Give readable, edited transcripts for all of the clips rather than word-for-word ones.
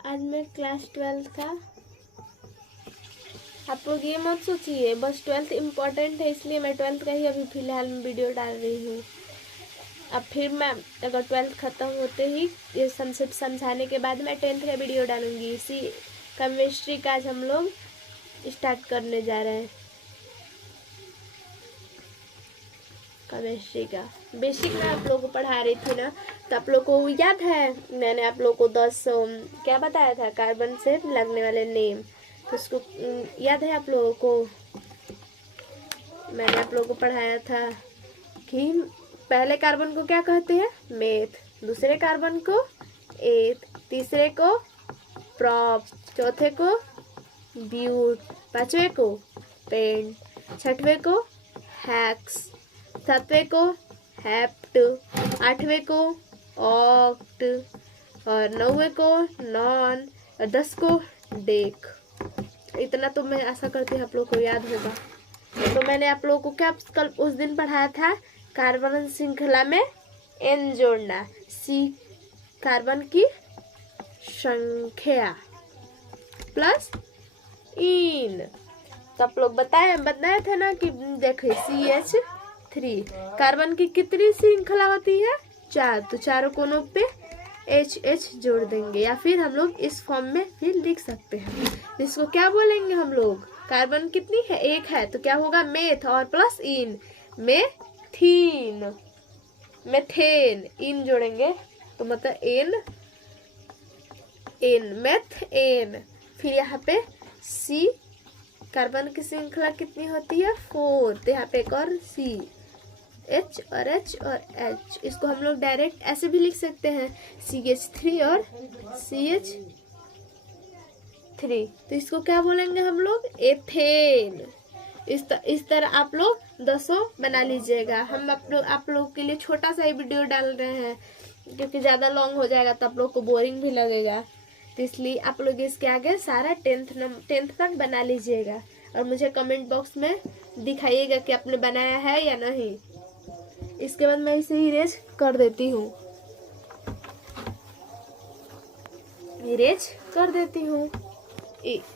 आज मैं क्लास 12 का, आप लोग ये मत सोचिए बस 12th इम्पोर्टेंट है इसलिए मैं 12th का ही अभी फ़िलहाल में वीडियो डाल रही हूँ। अब फिर मैं अगर 12th ख़त्म होते ही ये कंसेप्ट समझाने के बाद मैं 10th का वीडियो डालूँगी। इसी केमिस्ट्री का आज हम लोग स्टार्ट करने जा रहे हैं। केमिस्ट्री का बेसिक में आप लोगों को पढ़ा रही थी ना, तो आप लोग को याद है मैंने आप लोग को 10 क्या बताया था, कार्बन से लगने वाले नेम। तो उसको याद है आप लोगों को, मैंने आप लोगों को पढ़ाया था कि पहले कार्बन को क्या कहते हैं, मेथ, दूसरे कार्बन को एथ, तीसरे को प्रॉप, चौथे को ब्यूट, पांचवे को पेंट, छठवें को हैक्स, सातवें को हेप्ट, आठवें को ऑक्ट, और नौवें को नॉन, और 10 को डेक। इतना तो मैं आशा करती हूँ आप लोग को याद होगा। तो मैंने आप लोगों को क्या कल उस दिन पढ़ाया था, कार्बन श्रृंखला में एन जोड़ना, सी कार्बन की संख्या प्लस इन। तो आप लोग बताए थे ना कि देखिए CH3 कार्बन की कितनी श्रृंखला होती है, 4, तो चारों कोनों पे HH जोड़ देंगे, या फिर हम लोग इस फॉर्म में फिर लिख सकते हैं। इसको क्या बोलेंगे हम लोग, कार्बन कितनी है, 1 है, तो क्या होगा मेथ और प्लस इन, मेथीन, मेथेन, इन जोड़ेंगे तो मतलब एन मेथ एन। फिर यहाँ पे सी कार्बन की श्रृंखला कितनी होती है, 4, तो यहाँ पे एक और सी, H और H और H, इसको हम लोग डायरेक्ट ऐसे भी लिख सकते हैं CH3 और CH3, तो इसको क्या बोलेंगे हम लोग, एथेन। इस तरह आप लोग 10 बना लीजिएगा। हम आप लोग के लिए छोटा सा ही वीडियो डाल रहे हैं क्योंकि ज़्यादा लॉन्ग हो जाएगा तो आप लोग को बोरिंग भी लगेगा, तो इसलिए आप लोग इसके आगे सारा 10th तक बना लीजिएगा और मुझे कमेंट बॉक्स में दिखाइएगा कि आपने बनाया है या नहीं। इसके बाद मैं इसे इरेज कर देती हूँ,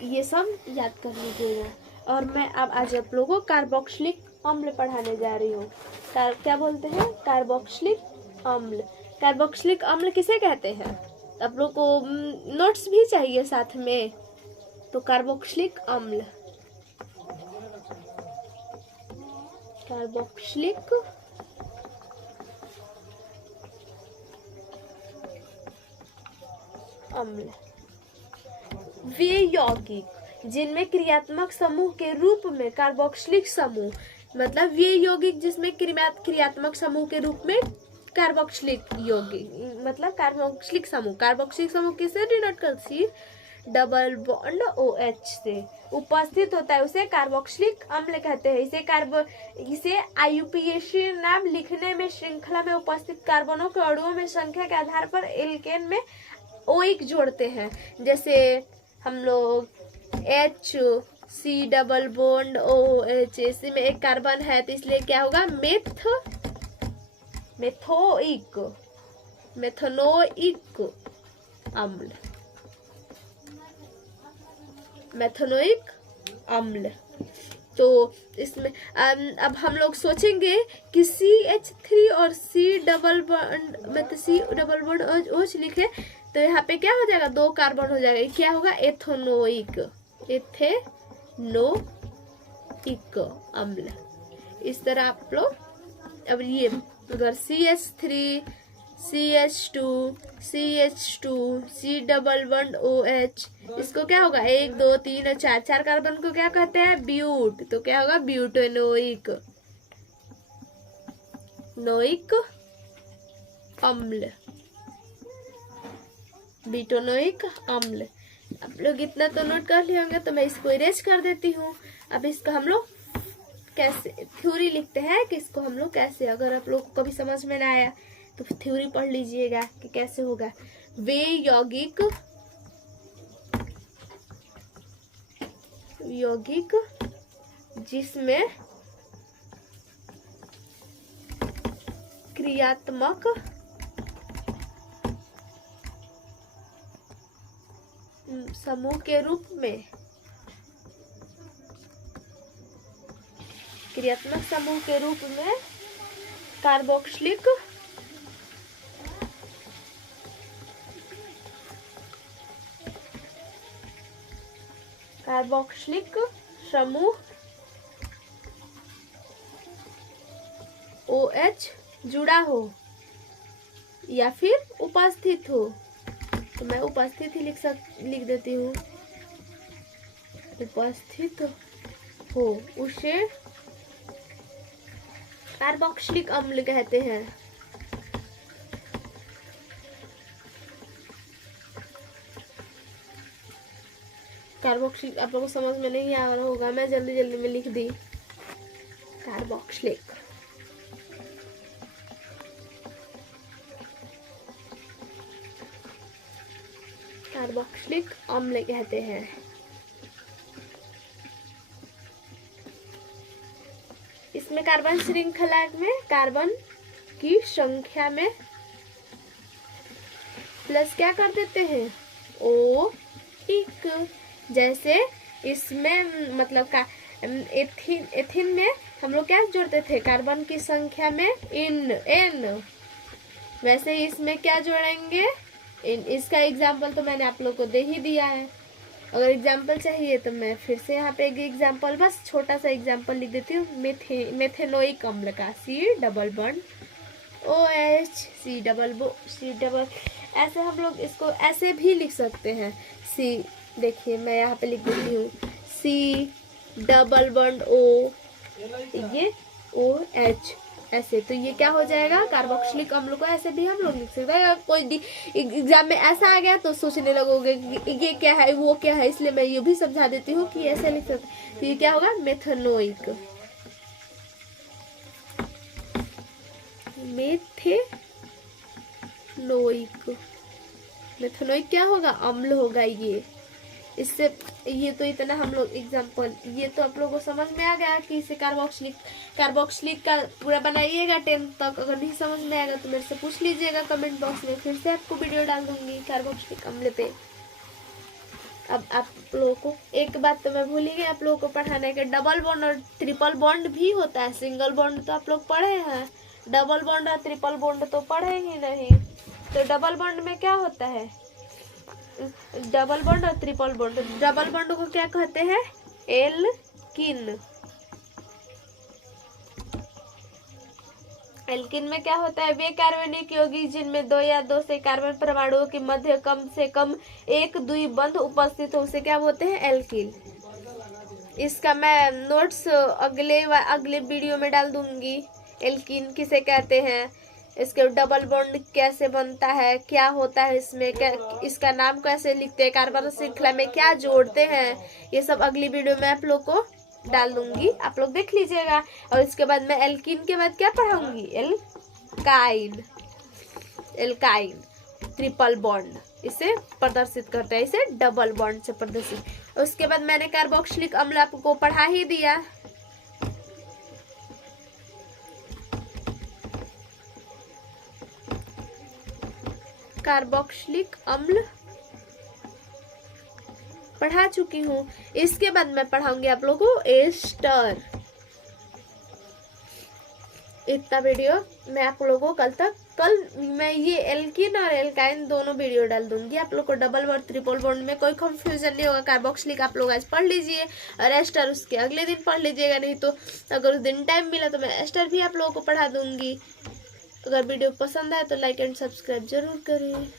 ये सब याद कर लीजिएगा। और मैं अब आज आप लोगों को कार्बोक्सिलिक अम्ल पढ़ाने जा रही हूँ। क्या बोलते हैं, कार्बोक्सिलिक अम्ल। कार्बोक्सिलिक अम्ल किसे कहते हैं, आप लोग को नोट्स भी चाहिए साथ में, तो कार्बोक्सिलिक अम्ल, कार्बोक्सिलिक अम्ल वे यौगिक जिनमें क्रियात्मक समूह के रूप में कार्बोक्सिलिक समूह, मतलब वे यौगिक जिसमें क्रियात्मक समूह के रूप में कार्बोक्सिलिक यौगिक, मतलब कार्बोक्सिलिक समूह किससे डिनोट करती, डबल बॉन्ड OH से उपस्थित होता है, उसे कार्बोक्सिलिक अम्ल कहते हैं। इसे IUPAC नाम लिखने में श्रृंखला में उपस्थित कार्बनों के अणुओं में संख्या के आधार पर एल्केन में OIC जोड़ते हैं। जैसे हम लोग H C double bond OH, इसी में एक कार्बन है तो इसलिए क्या होगा, मेथनोइक अम्ल, मेथनोइक अम्ल। तो इसमें अब हम लोग सोचेंगे कि CH3 और C डबल बॉन्ड OH लिखे तो यहाँ पे क्या हो जाएगा, 2 कार्बन हो जाएगा, क्या होगा, एथेनोइक अम्ल। इस तरह आप लोग, अब ये अगर CH3 CH2 C double bond OH, इसको क्या होगा, 1 2 3 और 4 कार्बन को क्या कहते हैं, ब्यूट, तो क्या होगा, ब्यूटेनोइक अम्ल, ब्यूटेनोइक अम्ल। आप लोग इतना तो नोट कर लिए होंगे, तो मैं इसको इरेज कर देती हूँ। अब इसका हम लोग कैसे थ्योरी लिखते हैं कि इसको हम लोग कैसे, अगर आप लोग को कभी समझ में ना आया तो थ्योरी पढ़ लीजिएगा कि कैसे होगा। वे यौगिक जिसमें क्रियात्मक समूह के रूप में, क्रियात्मक समूह के रूप में कार्बोक्सिलिक समूह OH जुड़ा हो या फिर उपस्थित हो, तो मैं उपस्थित ही लिख देती हूँ, उपस्थित हो, उसे कार्बोक्सिलिक अम्ल कहते हैं। कार्बोक्सिलिक आप लोगों को समझ में नहीं आ रहा होगा, मैं जल्दी जल्दी में लिख दी कार्बोक्सिलिक। कार्बोक्सिलिक अम्ल कहते हैं। इसमें कार्बन श्रृंखला में कार्बन की संख्या में प्लस क्या कर देते हैं, O इक। जैसे इसमें मतलब का एथिन में हम लोग क्या जोड़ते थे, कार्बन की संख्या में N, वैसे ही इसमें क्या जोड़ेंगे, इसका एग्जाम्पल तो मैंने आप लोग को दे ही दिया है। अगर एग्जाम्पल चाहिए तो मैं फिर से यहाँ पे एक एग्जाम्पल, बस छोटा सा एग्जाम्पल लिख देती हूँ। मेथेनोइक अम्ल का C double bond OH C double, ऐसे हम लोग इसको ऐसे भी लिख सकते हैं। C देखिए मैं यहाँ पे लिख देती हूँ C डबल बॉन्ड O, ये OH, ऐसे। तो ये क्या हो जाएगा, कार्बोक्सिलिक अम्ल को ऐसे भी हम लोग लिख सकते हैं। कोई एग्जाम में ऐसा आ गया तो सोचने लगोगे कि ये क्या है वो क्या है, इसलिए मैं ये भी समझा देती हूँ कि ऐसे लिख सकते। तो ये क्या होगा, मेथेनोइक क्या होगा, अम्ल होगा ये। इससे ये तो इतना हम लोग एग्जाम्पल, ये तो आप लोगों को समझ में आ गया कि इसे कार्बोक्सिलिक का पूरा बनाइएगा 10 तक। अगर नहीं समझ में आएगा तो मेरे से पूछ लीजिएगा कमेंट बॉक्स में, फिर से आपको वीडियो डाल दूंगी कार्बोक्सिलिक अम्ल पे। अब आप लोगों को एक बात तो मैं भूल ही गई आप लोगों को पढ़ाने के, डबल बॉन्ड और ट्रिपल बॉन्ड भी होता है। सिंगल बॉन्ड तो आप लोग पढ़े हैं, डबल बॉन्ड और ट्रिपल बॉन्ड तो पढ़े ही नहीं। तो डबल बॉन्ड में क्या होता है, डबल बॉन्ड और ट्रिपल बॉन्ड, डबल बॉन्ड को क्या कहते हैं, एल्किन। एल्किन में क्या होता है, वे कार्बनिक यौगिक जिनमें 2 या 2 से कार्बन परमाणुओं के मध्य कम से कम एक द्विबंध उपस्थित हो, उसे क्या बोलते हैं, एल्किन। इसका मैं नोट्स अगले वीडियो में डाल दूंगी, एल्किन किसे कहते हैं, इसके डबल बॉन्ड कैसे बनता है, क्या होता है इसमें, क्या इसका नाम कैसे लिखते हैं, कार्बन श्रृंखला में क्या जोड़ते हैं, ये सब अगली वीडियो में आप लोग को डाल दूंगी, आप लोग देख लीजिएगा। और इसके बाद मैं एल्किन के बाद क्या पढ़ाऊंगी, एल्काइन ट्रिपल बॉन्ड, इसे प्रदर्शित करते हैं, इसे डबल बॉन्ड से प्रदर्शित। उसके बाद मैंने कार्बोक्सिलिक अम्ल आपको पढ़ा ही दिया। कार्बोक्सिलिक अम्ल पढ़ा चुकी हूँ। इसके बाद मैं पढ़ाऊंगी आप लोगों को एस्टर। इतना वीडियो मैं आप लोगों को कल मैं ये एल्किन और एल्काइन दोनों वीडियो डाल दूंगी। आप लोग को डबल बॉन्ड ट्रिपल बॉन्ड में कोई कंफ्यूजन नहीं होगा। कार्बोक्सिलिक आप लोग आज पढ़ लीजिए और एस्टर उसके अगले दिन पढ़ लीजिएगा, नहीं तो अगर उस दिन टाइम मिला तो मैं एस्टर भी आप लोगों को पढ़ा दूंगी। अगर वीडियो पसंद आए तो लाइक एंड सब्सक्राइब जरूर करें।